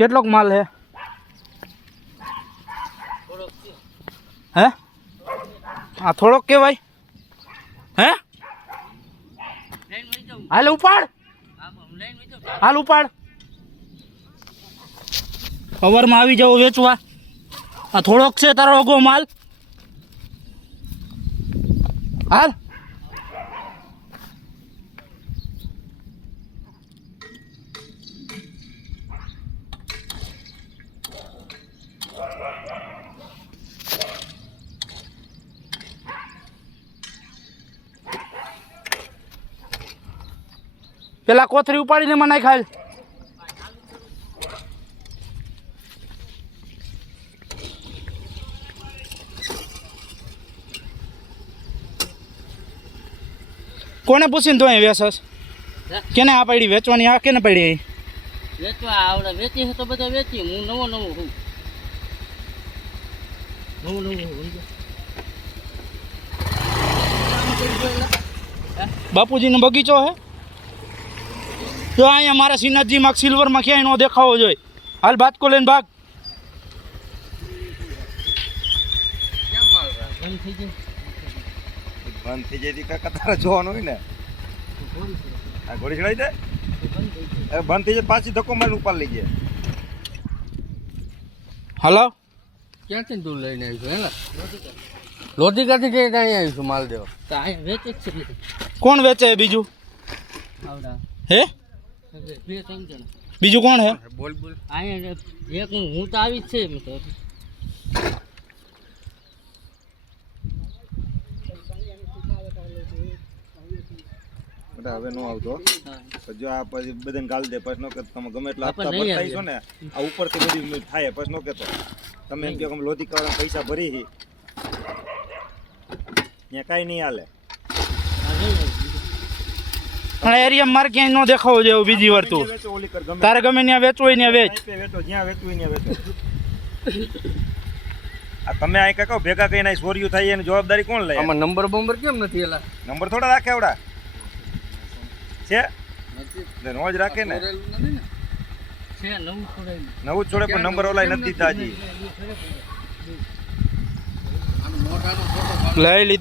કેટલોક માલ હે હે આ થોડોક કેવાય હે હાલ ઉપાડ હાલ ઉપાડ કવરમાં આવી જાવ વેચવા આ થોડોક છે તારો અગો માલ હાલ પેલા કોથરી ઉપાડીને મને ખાય કોને પૂછીને તો અહીં વેચસ કેને આ પડી વેચવાની આ કેને પડી વેચવા આવડે વેચી છે તો બધા વેચી હું નવો હું બાપુજીનો બગીચો હે તો અહીંયા મારા શ્રીનાથજીમાં સિલ્વરમાં ક્યાંય નો દેખાવો જોઈએ હાલ બાતકો લઈને ભાગ બંધ થઈ જાય કાકા તારે જોવાનું હોય ને આ ઘોડી ચડાવી દે બંધ થઈ જાય પાછી ધક્કો મારીને ઉપર લઈ જાય હલો ક્યાંથી તું લઈને આવીશું હેલા લોધિકાથી કે ત્યાં આવીશું માલ દેવા તો અહીંયા વેચે જ છે કોણ વેચે બીજું આવડા હે બે ત્રણ જણા બીજું કોણ હે બોલ અહીંયા એક હું તો આવી જ છે એમ તો હવે નો આવતો જો આ પછી બધાને ગાલ દે પછી નો કે તમે ગમે એટલા હપ્તા ભરતા છો ને આ ઉપરથી બધી થાય પછી નો કેતો તમે એમ કહો કે લોધિકા પૈસા ભરી ત્યાં કાંઈ નહીં હાલે પણ એરિયા મારે ક્યાંય નો દેખાવો જોઈએ બીજી વાર તું તારે ગમે ત્યાં વેચવું હોય ત્યાં વેચ વેચો જ્યાં વેચવું હોય ત્યાં વેચો આ તમે આ કાકા ભેગા કહીને ચોરીયું થાય એની જવાબદારી કોણ લે આમાં નંબર બંબર કેમ નથી એલા નંબર થોડા રાખે એવડા છે રોજ રાખે ને છે નવું છોડે પણ નંબર ઓલા નથી દીધા હજી લઈ લીધું